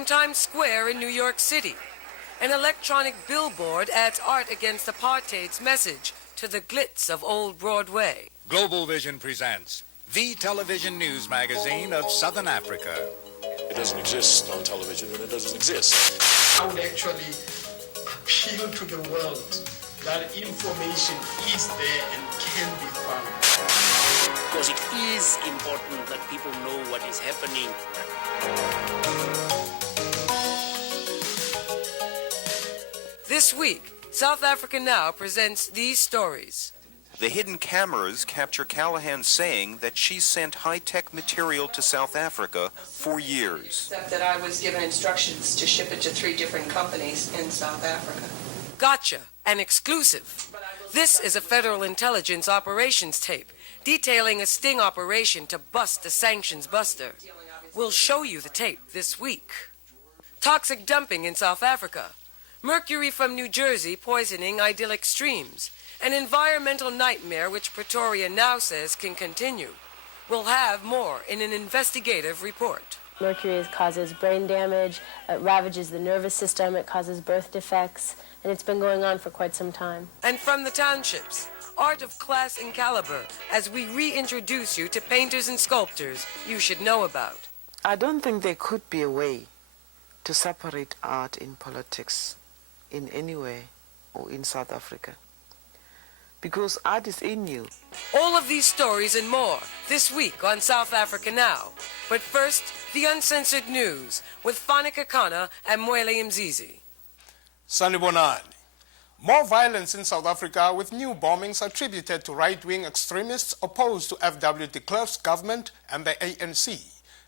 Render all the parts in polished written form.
from Times Square in New York City, an electronic billboard adds Art Against Apartheid's message to the glitz of Old Broadway. Global Vision presents the television news magazine of Southern Africa. It doesn't exist on television, and it doesn't exist. I would actually appeal to the world that information is there and can be found. Because it is important that people know what is happening. This week, South Africa Now presents these stories. The hidden cameras capture Callaghan saying that she sent high-tech material to South Africa for years. Except that I was given instructions to ship it to 3 different companies in South Africa. Gotcha, an exclusive. This is a Federal Intelligence operations tape detailing a sting operation to bust the Sanctions Buster. We'll show you the tape this week. Toxic dumping in South Africa. Mercury from New Jersey poisoning idyllic streams. An environmental nightmare which Pretoria now says can continue. We'll have more in an investigative report. Mercury causes brain damage, it ravages the nervous system, it causes birth defects, and it's been going on for quite some time. And from the townships, art of class and caliber, as we reintroduce you to painters and sculptors you should know about. I don't think there could be a way to separate art in politics in any way or in South Africa. Because art is in you. All of these stories and more this week on South Africa Now. But first, the uncensored news with Fana, Kekana and Mweli Mzizi. Sanibonani. More violence in South Africa with new bombings attributed to right-wing extremists opposed to FW de Klerk's government and the ANC.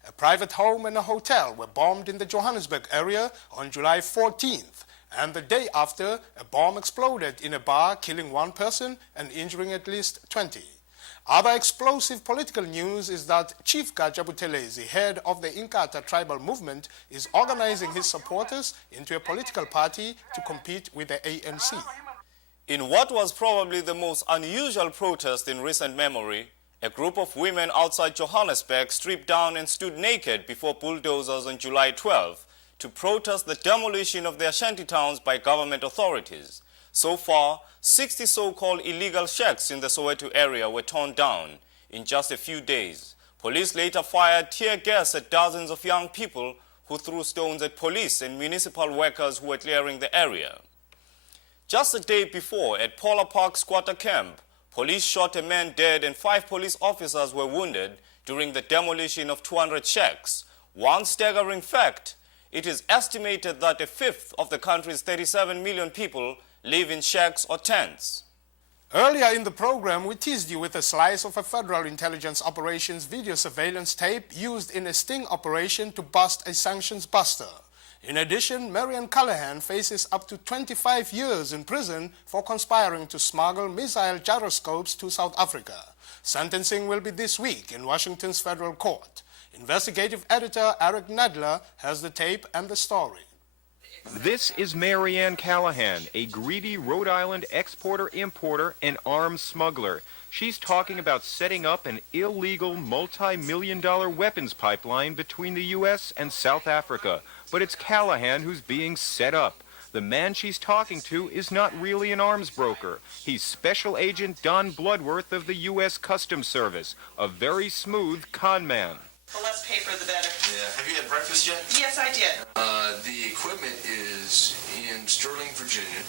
A private home and a hotel were bombed in the Johannesburg area on July 14th. And the day after, a bomb exploded in a bar, killing 1 person and injuring at least 20. Other explosive political news is that Chief Gatsha Buthelezi, head of the Inkatha tribal movement, is organizing his supporters into a political party to compete with the ANC. In what was probably the most unusual protest in recent memory, a group of women outside Johannesburg stripped down and stood naked before bulldozers on July 12. To protest the demolition of their shantytowns by government authorities. So far, 60 so-called illegal shacks in the Soweto area were torn down in just a few days. Police later fired tear gas at dozens of young people who threw stones at police and municipal workers who were clearing the area. Just a day before, at Phola Park squatter camp, police shot a man dead and 5 police officers were wounded during the demolition of 200 shacks. One staggering fact: it is estimated that 1/5 of the country's 37 million people live in shacks or tents. Earlier in the program, we teased you with a slice of a Federal Intelligence Operations video surveillance tape used in a sting operation to bust a sanctions buster. In addition, Maryann Callaghan faces up to 25 years in prison for conspiring to smuggle missile gyroscopes to South Africa. Sentencing will be this week in Washington's federal court. Investigative editor Eric Nadler has the tape and the story. This is Maryann Callaghan, a greedy Rhode Island exporter-importer and arms smuggler. She's talking about setting up an illegal multi-million-dollar weapons pipeline between the U.S. and South Africa. But it's Callaghan who's being set up. The man she's talking to is not really an arms broker. He's Special Agent Don Bloodworth of the U.S. Customs Service, a very smooth con man. The less paper, the better. Yeah. Have you had breakfast yet? Yes, I did. The equipment is in Sterling, Virginia.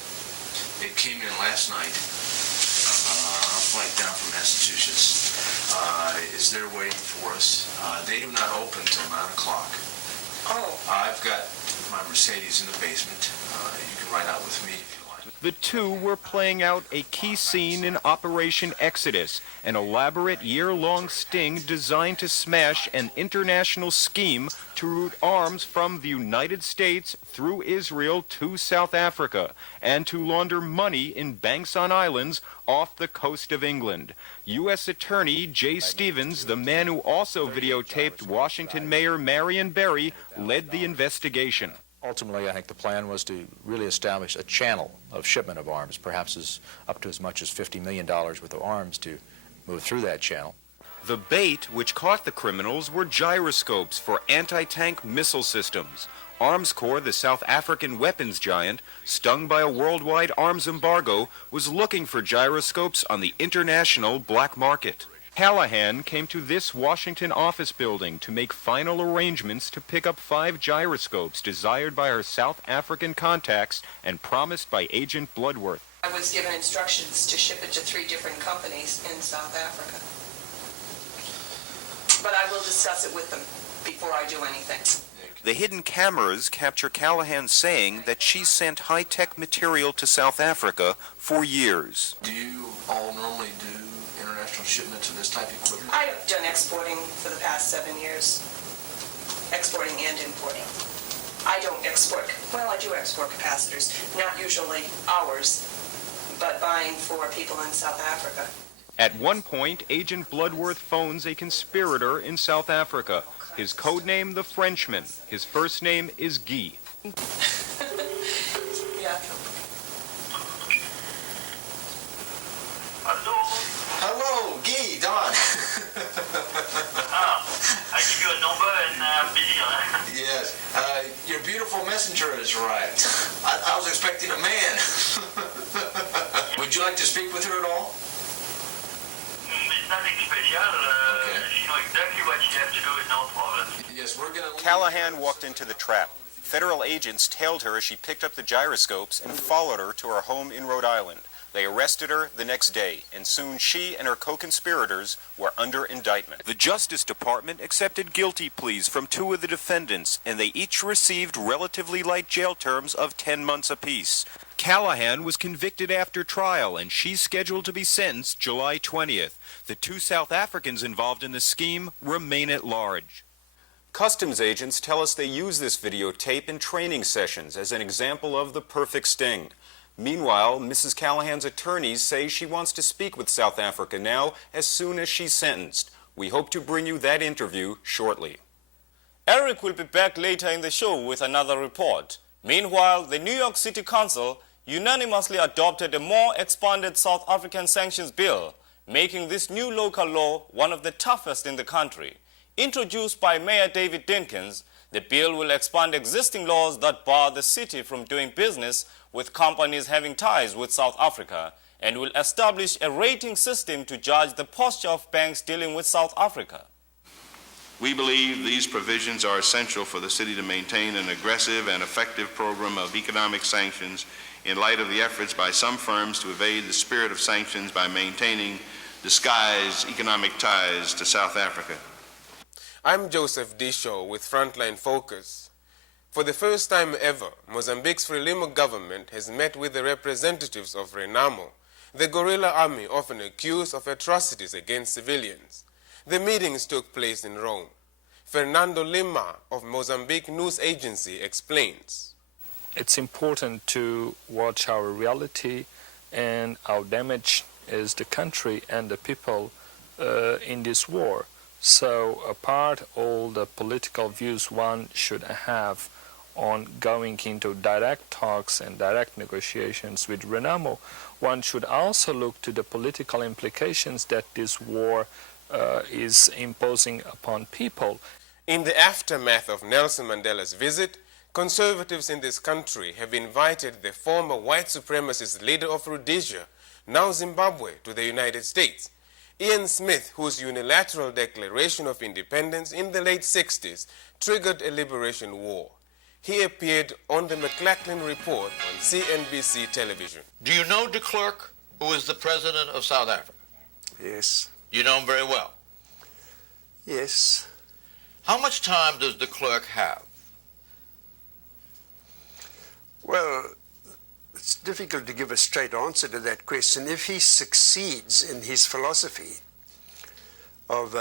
It came in last night. Flight down from Massachusetts. Is there waiting for us. They do not open till 9 o'clock. Oh. I've got my Mercedes in the basement. You can ride out with me if you like. The two were playing out a key scene in Operation Exodus, an elaborate year-long sting designed to smash an international scheme to route arms from the United States through Israel to South Africa and to launder money in banks on islands off the coast of England. U.S. Attorney Jay Stephans, the man who also videotaped Washington Mayor Marion Barry, led the investigation. Ultimately, I think the plan was to really establish a channel of shipment of arms, perhaps up to as much as $50 million worth of arms to move through that channel. The bait which caught the criminals were gyroscopes for anti-tank missile systems. Armscor, the South African weapons giant, stung by a worldwide arms embargo, was looking for gyroscopes on the international black market. Callaghan came to this Washington office building to make final arrangements to pick up 5 gyroscopes desired by her South African contacts and promised by Agent Bloodworth. I was given instructions to ship it to 3 different companies in South Africa. But I will discuss it with them before I do anything. The hidden cameras capture Callaghan saying that she sent high-tech material to South Africa for years. Do you all normally do international shipments of this type of equipment? I have done exporting for the past 7 years. Exporting and importing. I don't export, well, I do export capacitors, not usually ours, but buying for people in South Africa. At one point, Agent Bloodworth phones a conspirator in South Africa. His code name, the Frenchman. His first name is Guy. Yeah. Hello, Guy, Don. I give you a number and I'm busy. Yes, your beautiful messenger has arrived. I was expecting a man. Would you like to speak with her at all? It's nothing special. Okay. She knows exactly what she has to do, it's no problem. Yes, we're going to... Callaghan walked into the trap. Federal agents tailed her as she picked up the gyroscopes and followed her to her home in Rhode Island. They arrested her the next day, and soon she and her co-conspirators were under indictment. The Justice Department accepted guilty pleas from 2 of the defendants, and they each received relatively light jail terms of 10 months apiece. Callaghan was convicted after trial, and she's scheduled to be sentenced July 20th. The 2 South Africans involved in the scheme remain at large. Customs agents tell us they use this videotape in training sessions as an example of the perfect sting. Meanwhile, Mrs. Callaghan's attorneys say she wants to speak with South Africa now as soon as she's sentenced. We hope to bring you that interview shortly. Eric will be back later in the show with another report. Meanwhile, the New York City Council unanimously adopted a more expanded South African sanctions bill, making this new local law one of the toughest in the country. Introduced by Mayor David Dinkins, the bill will expand existing laws that bar the city from doing business with companies having ties with South Africa and will establish a rating system to judge the posture of banks dealing with South Africa. We believe these provisions are essential for the city to maintain an aggressive and effective program of economic sanctions in light of the efforts by some firms to evade the spirit of sanctions by maintaining disguised economic ties to South Africa. I'm Joseph Dishaw with Frontline Focus. For the first time ever, Mozambique's Frelimo government has met with the representatives of Renamo, the guerrilla army often accused of atrocities against civilians. The meetings took place in Rome. Fernando Lima of Mozambique News Agency explains. It's important to watch our reality and how damaged is the country and the people in this war. So apart all the political views one should have on going into direct talks and direct negotiations with Renamo, one should also look to the political implications that this war is imposing upon people. In the aftermath of Nelson Mandela's visit, conservatives in this country have invited the former white supremacist leader of Rhodesia, now Zimbabwe, to the United States. Ian Smith, whose unilateral declaration of independence in the late 60s triggered a liberation war. He appeared on the McLachlan Report on CNBC television. Do you know de Klerk, who is the president of South Africa? Yes. You know him very well? Yes. How much time does de Klerk have? Well, it's difficult to give a straight answer to that question. If he succeeds in his philosophy of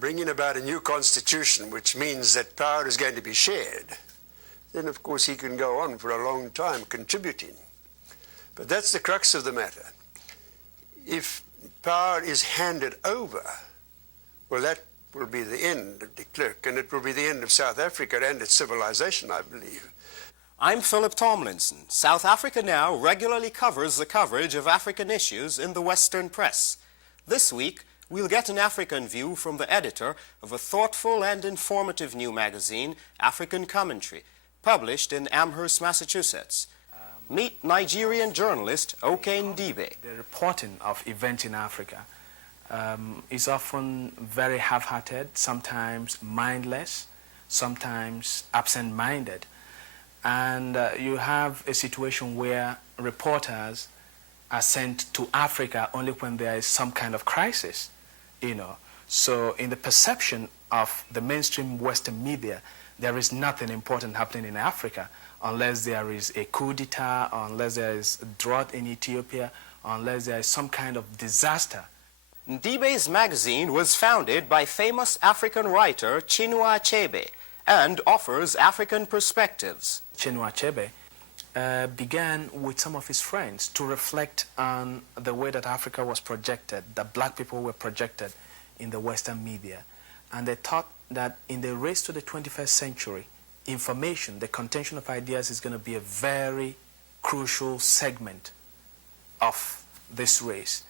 bringing about a new constitution, which means that power is going to be shared, then of course he can go on for a long time contributing. But that's the crux of the matter. If power is handed over, well, that will be the end of de Klerk, and it will be the end of South Africa and its civilization, I believe. I'm Philip Tomlinson. South Africa Now regularly covers the coverage of African issues in the Western press. This week, we'll get an African view from the editor of a thoughtful and informative new magazine, African Commentary. published in Amherst, Massachusetts. Meet Nigerian journalist Oke Ndibe. The reporting of events in Africa is often very half-hearted, sometimes mindless, sometimes absent-minded. And you have a situation where reporters are sent to Africa only when there is some kind of crisis, you know. So in the perception of the mainstream Western media, there is nothing important happening in Africa unless there is a coup d'etat, unless there is a drought in Ethiopia, unless there is some kind of disaster. Ndibe's magazine was founded by famous African writer Chinua Achebe and offers African perspectives. Chinua Achebe began with some of his friends to reflect on the way that Africa was projected, that black people were projected in the Western media. And they thought that in the race to the 21st century, information, the contention of ideas is going to be a very crucial segment of this race.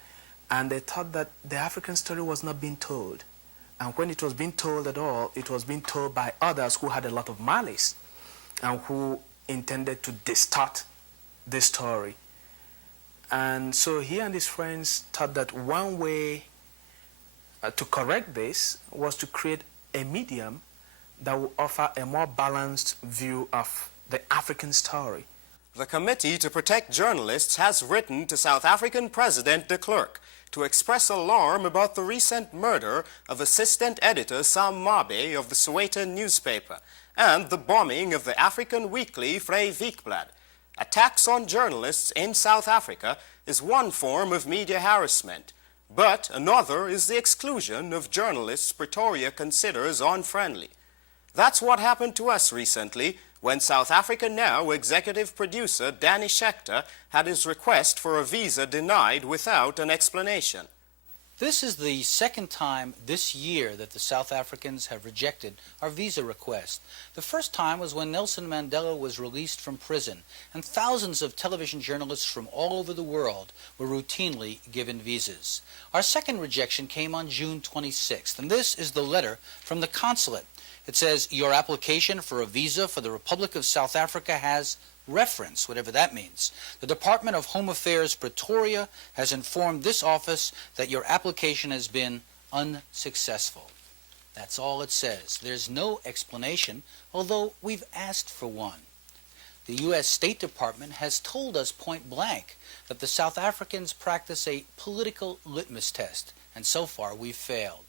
And they thought that the African story was not being told. And when it was being told at all, it was being told by others who had a lot of malice and who intended to distort the story. And so he and his friends thought that one way to correct this was to create a medium that will offer a more balanced view of the African story. The Committee to Protect Journalists has written to South African President de Klerk to express alarm about the recent murder of assistant editor Sam Mabe of the Sowetan newspaper and the bombing of the African weekly Vrye Weekblad. Attacks on journalists in South Africa is one form of media harassment, but another is the exclusion of journalists Pretoria considers unfriendly. That's what happened to us recently when South Africa Now executive producer Danny Schechter had his request for a visa denied without an explanation. This is the second time this year that the South Africans have rejected our visa request. The first time was when Nelson Mandela was released from prison, and thousands of television journalists from all over the world were routinely given visas. Our second rejection came on June 26th, and this is the letter from the consulate. It says, "Your application for a visa for the Republic of South Africa has reference," whatever that means. "The Department of Home Affairs, Pretoria, has informed this office that your application has been unsuccessful." That's all it says. There's no explanation, although we've asked for one. The U.S. State Department has told us point blank that the South Africans practice a political litmus test, and so far we've failed.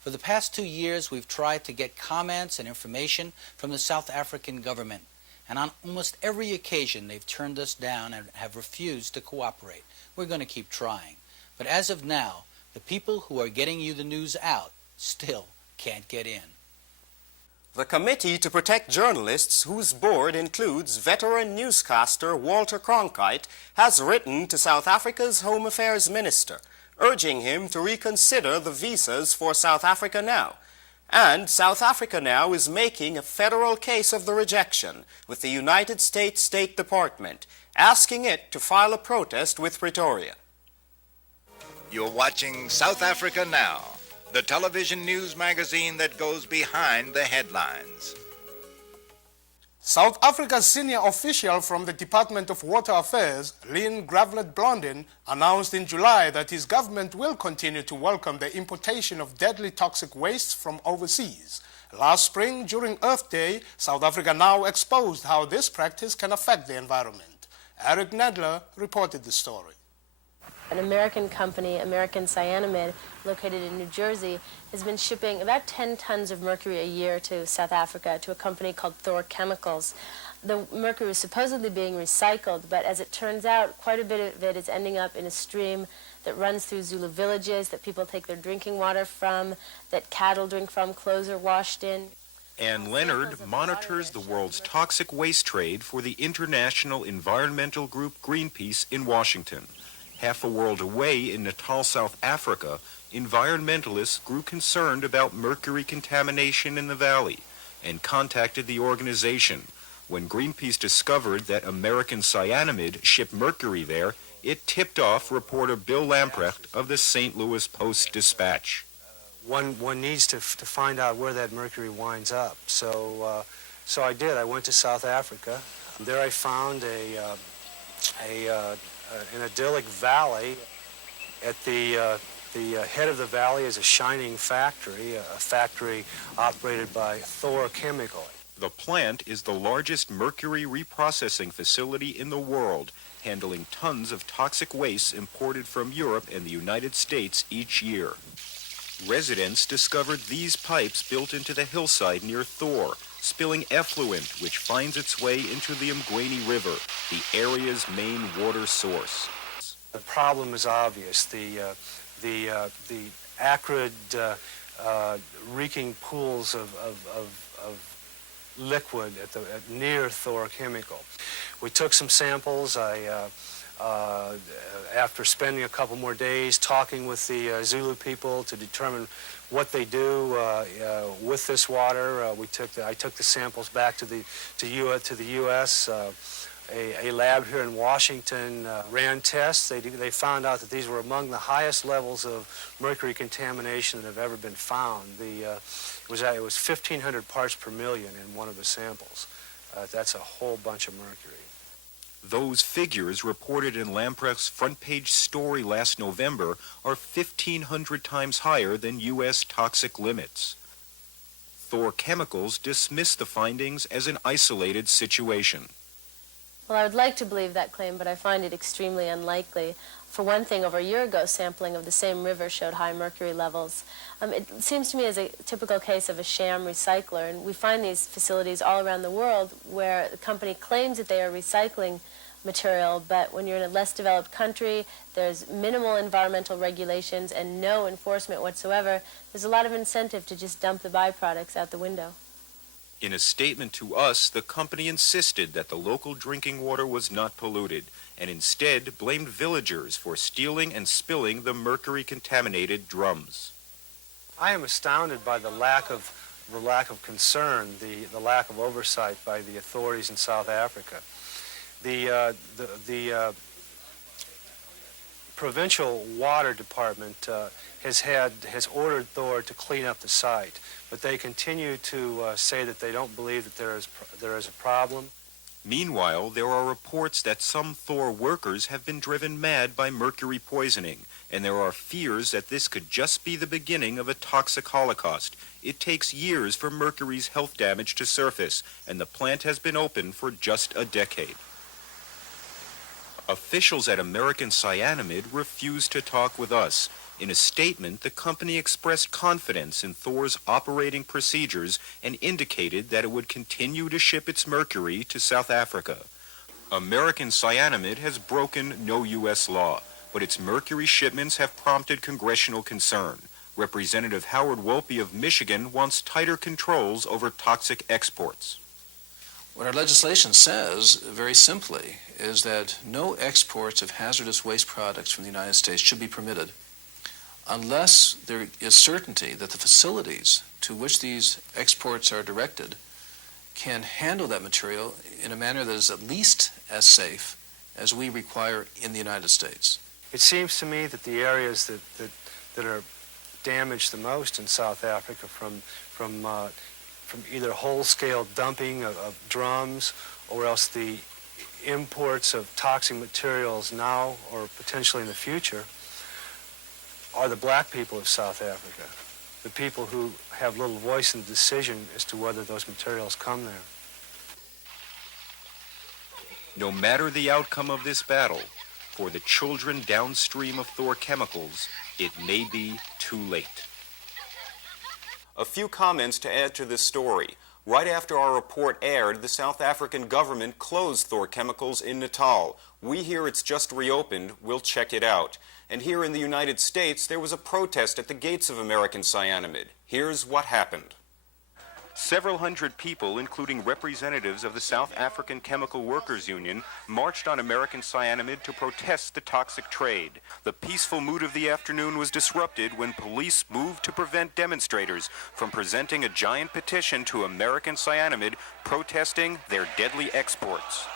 For the past 2 years, we've tried to get comments and information from the South African government. And on almost every occasion, they've turned us down and have refused to cooperate. We're going to keep trying. But as of now, the people who are getting you the news out still can't get in. The Committee to Protect Journalists, whose board includes veteran newscaster Walter Cronkite, has written to South Africa's Home Affairs Minister, urging him to reconsider the visas for South Africa Now. And South Africa Now is making a federal case of the rejection with the United States State Department, asking it to file a protest with Pretoria. You're watching South Africa Now, the television news magazine that goes behind the headlines. South Africa's senior official from the Department of Water Affairs, Lynn Gravlet-Blondin, announced in July that his government will continue to welcome the importation of deadly toxic wastes from overseas. Last spring, during Earth Day, South Africa Now exposed how this practice can affect the environment. Eric Nadler reported the story. An American company, American Cyanamid, located in New Jersey, has been shipping about 10 tons of mercury a year to South Africa to a company called Thor Chemicals. The mercury is supposedly being recycled, but as it turns out, quite a bit of it is ending up in a stream that runs through Zulu villages, that people take their drinking water from, that cattle drink from, clothes are washed in. Ann Leonard monitors the world's toxic waste trade for the international environmental group Greenpeace in Washington. Half a world away in Natal, South Africa, environmentalists grew concerned about mercury contamination in the valley and contacted the organization. When Greenpeace discovered that American Cyanamid shipped mercury there, it tipped off reporter Bill Lamprecht of the St. Louis Post-Dispatch. One needs to find out where that mercury winds up. So So I did. I went to South Africa. There I found an idyllic valley. At the head of the valley is a shining factory, a factory operated by Thor Chemical. The plant is the largest mercury reprocessing facility in the world, handling tons of toxic waste imported from Europe and the United States each year. Residents discovered these pipes built into the hillside near Thor, spilling effluent which finds its way into the Mweli River, the area's main water source. The problem is obvious. The acrid, reeking pools of liquid near Thor Chemical. We took some samples. After spending a couple more days talking with the Zulu people to determine what they do with this water, I took the samples back to the U.S. A lab here in Washington ran tests. They found out that these were among the highest levels of mercury contamination that have ever been found. It was 1,500 parts per million in one of the samples. That's a whole bunch of mercury. Those figures reported in Lamprecht's front-page story last November are 1,500 times higher than U.S. toxic limits. Thor Chemicals dismissed the findings as an isolated situation. Well, I would like to believe that claim, but I find it extremely unlikely. For one thing, over a year ago, sampling of the same river showed high mercury levels. It seems to me as a typical case of a sham recycler, and we find these facilities all around the world where the company claims that they are recycling material, but when you're in a less developed country, there's minimal environmental regulations and no enforcement whatsoever. There's a lot of incentive to just dump the byproducts out the window. In a statement to us, the company insisted that the local drinking water was not polluted, and instead blamed villagers for stealing and spilling the mercury-contaminated drums. I am astounded by the lack of concern, the lack of oversight by the authorities in South Africa. The provincial water department has ordered Thor to clean up the site, but they continue to say that they don't believe that there is a problem. Meanwhile, there are reports that some Thor workers have been driven mad by mercury poisoning, and there are fears that this could just be the beginning of a toxic holocaust. It takes years for mercury's health damage to surface, and the plant has been open for just a decade. Officials at American Cyanamid refused to talk with us. In a statement, the company expressed confidence in Thor's operating procedures and indicated that it would continue to ship its mercury to South Africa. American Cyanamid has broken no U.S. law, but its mercury shipments have prompted congressional concern. Representative Howard Wolpe of Michigan wants tighter controls over toxic exports. What our legislation says, very simply, is that no exports of hazardous waste products from the United States should be permitted unless there is certainty that the facilities to which these exports are directed can handle that material in a manner that is at least as safe as we require in the United States. It seems to me that the areas that are damaged the most in South Africa from either whole-scale dumping of drums or else the imports of toxic materials now or potentially in the future are the black people of South Africa, the people who have little voice in the decision as to whether those materials come there. No matter the outcome of this battle, for the children downstream of Thor Chemicals, it may be too late. A few comments to add to this story. Right after our report aired, the South African government closed Thor Chemicals in Natal. We hear it's just reopened. We'll check it out. And here in the United States, there was a protest at the gates of American Cyanamid. Here's what happened. Several hundred people, including representatives of the South African Chemical Workers Union, marched on American Cyanamid to protest the toxic trade. The peaceful mood of the afternoon was disrupted when police moved to prevent demonstrators from presenting a giant petition to American Cyanamid protesting their deadly exports.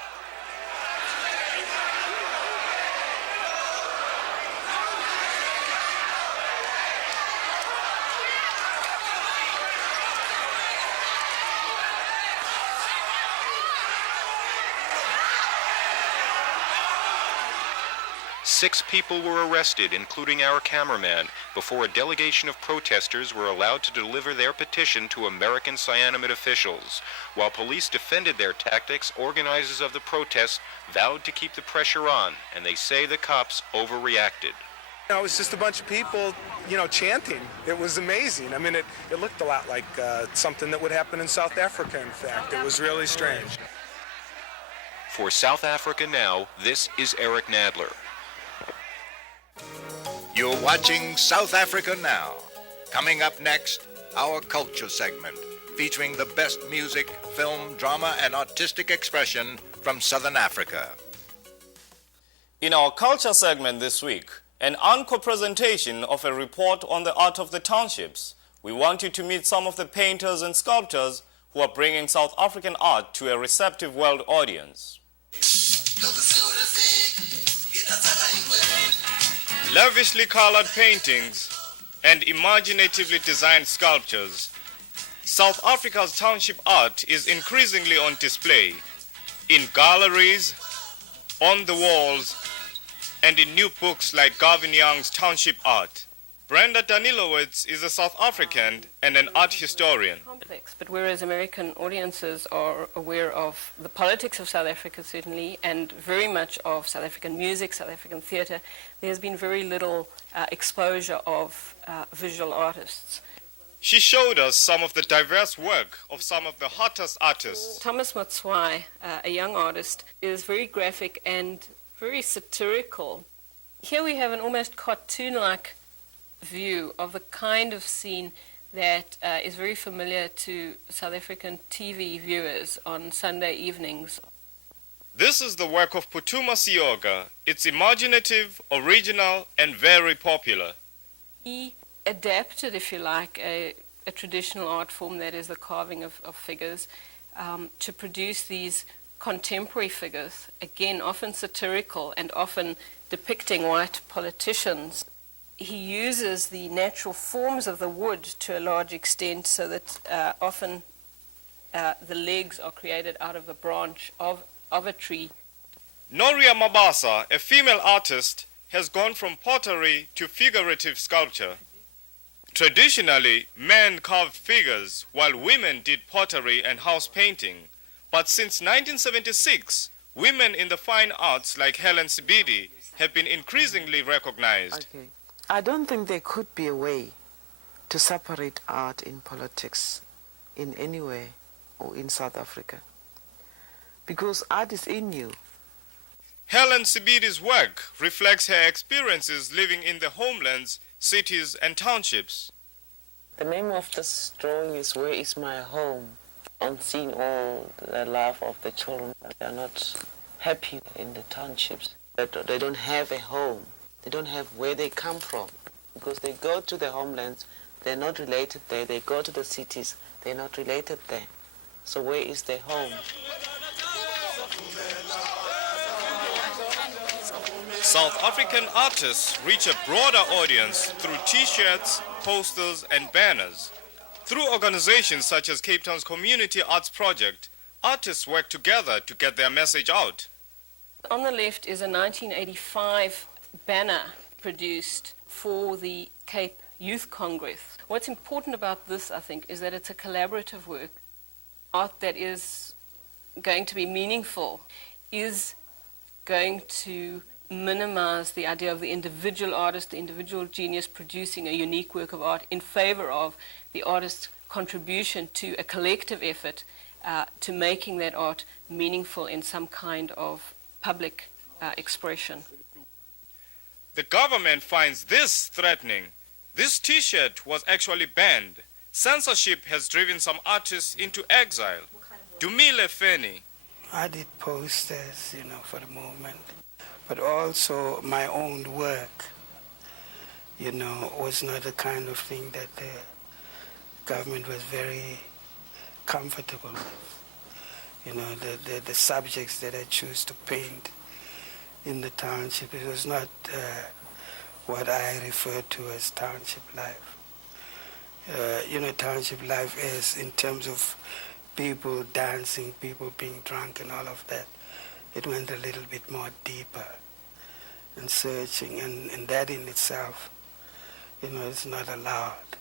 6 people were arrested, including our cameraman, before a delegation of protesters were allowed to deliver their petition to American cyanamide officials. While police defended their tactics, organizers of the protest vowed to keep the pressure on, and they say the cops overreacted. It was just a bunch of people, chanting. It was amazing. I mean, it looked a lot like something that would happen in South Africa, in fact. It was really strange. For South Africa Now, this is Eric Nadler. You're watching South Africa Now. Coming up next, our culture segment, featuring the best music, film, drama, and artistic expression from Southern Africa. In our culture segment this week, an encore presentation of a report on the art of the townships. We want you to meet some of the painters and sculptors who are bringing South African art to a receptive world audience. Lavishly colored paintings and imaginatively designed sculptures, South Africa's township art is increasingly on display in galleries, on the walls, and in new books like Gavin Young's Township Art. Brenda Danilowitz is a South African and an art historian. Complex, but whereas American audiences are aware of the politics of South Africa, certainly, and very much of South African music, South African theatre, there's been very little exposure of visual artists. She showed us some of the diverse work of some of the hottest artists. Thomas Matswai, a young artist, is very graphic and very satirical. Here we have an almost cartoon-like view of the kind of scene that is very familiar to South African TV viewers on Sunday evenings. This is the work of Putuma Sioga. It's imaginative, original, and very popular. He adapted, if you like, a traditional art form, that is the carving of figures, to produce these contemporary figures, again often satirical and often depicting white politicians. He uses the natural forms of the wood to a large extent, so that often the legs are created out of the branch of a tree. Noria Mabasa, a female artist, has gone from pottery to figurative sculpture. Traditionally, men carved figures while women did pottery and house painting. But since 1976, women in the fine arts like Helen Sibidi have been increasingly recognized. Okay. I don't think there could be a way to separate art in politics in any way or in South Africa, because art is in you. Helen Sibidi's work reflects her experiences living in the homelands, cities and townships. The name of this drawing is Where is My Home? On seeing all the love of the children, they are not happy in the townships. They don't have a home. They don't have where they come from, because they go to the homelands, they're not related there. They go to the cities, they're not related there. So where is their home? South African artists reach a broader audience through T-shirts, posters and banners. Through organizations such as Cape Town's Community Arts Project, artists work together to get their message out. On the left is a 1985 banner produced for the Cape Youth Congress. What's important about this, I think, is that it's a collaborative work. Art that is going to be meaningful is going to minimize the idea of the individual artist, the individual genius producing a unique work of art in favor of the artist's contribution to a collective effort to making that art meaningful in some kind of public expression. The government finds this threatening. This T-shirt was actually banned. Censorship has driven some artists into exile. Dumile Feni. I did posters, for the movement, but also my own work, was not the kind of thing that the government was very comfortable with. The subjects that I choose to paint in the township, it was not what I refer to as township life. Township life is in terms of people dancing, people being drunk and all of that. It went a little bit more deeper. and searching, and that in itself, is not allowed.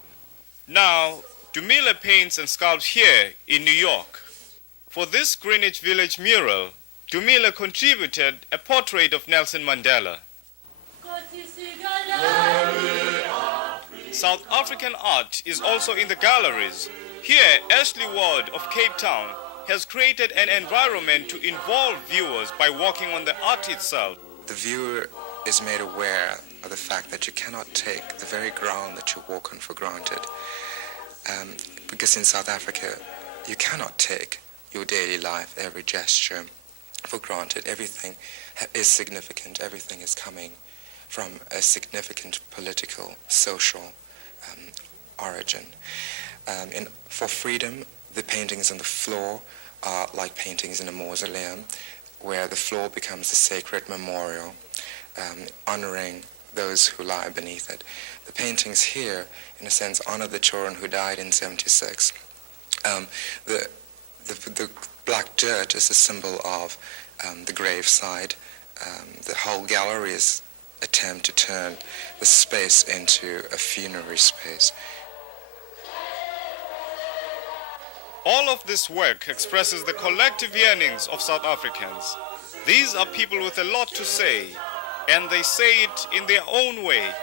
Now, Dumile paints and sculpts here in New York. For this Greenwich Village mural, Dumile contributed a portrait of Nelson Mandela. South African art is also in the galleries. Here, Ashley Ward of Cape Town has created an environment to involve viewers by walking on the art itself. The viewer is made aware of the fact that you cannot take the very ground that you walk on for granted. Because in South Africa, you cannot take your daily life, every gesture, for granted. Everything is significant. Everything is coming from a significant political, social origin. For freedom, the paintings on the floor are like paintings in a mausoleum, where the floor becomes a sacred memorial, honoring those who lie beneath it. The paintings here, in a sense, honor the children who died in '76. The black dirt is a symbol of the graveside. The whole gallery is an attempt to turn the space into a funerary space. All of this work expresses the collective yearnings of South Africans. These are people with a lot to say, and they say it in their own way.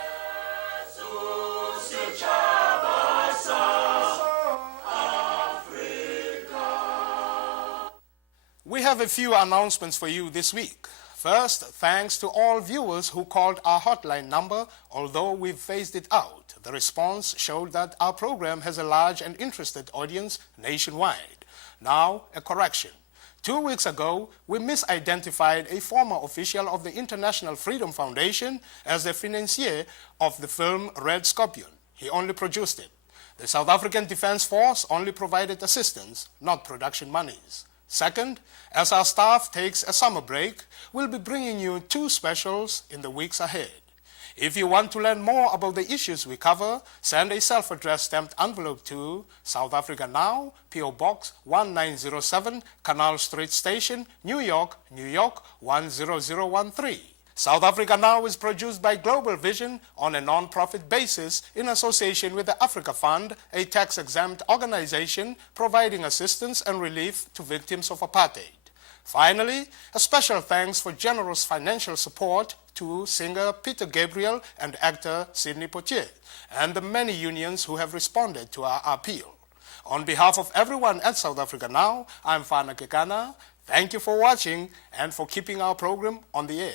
We have a few announcements for you this week. First, thanks to all viewers who called our hotline number, although we've phased it out. The response showed that our program has a large and interested audience nationwide. Now, a correction. 2 weeks ago, we misidentified a former official of the International Freedom Foundation as the financier of the film Red Scorpion. He only produced it. The South African Defence Force only provided assistance, not production monies. Second, as our staff takes a summer break, we'll be bringing you 2 specials in the weeks ahead. If you want to learn more about the issues we cover, send a self-addressed stamped envelope to South Africa Now, P.O. Box 1907, Canal Street Station, New York, New York 10013. South Africa Now is produced by Global Vision on a non-profit basis in association with the Africa Fund, a tax-exempt organization providing assistance and relief to victims of apartheid. Finally, a special thanks for generous financial support to singer Peter Gabriel and actor Sidney Poitier, and the many unions who have responded to our appeal. On behalf of everyone at South Africa Now, I'm Fana Kekana. Thank you for watching and for keeping our program on the air.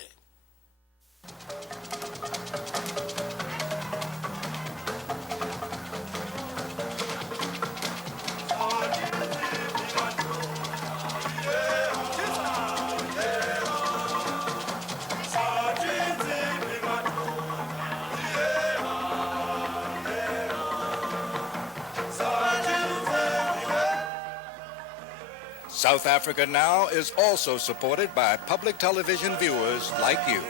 South Africa Now is also supported by public television viewers like you.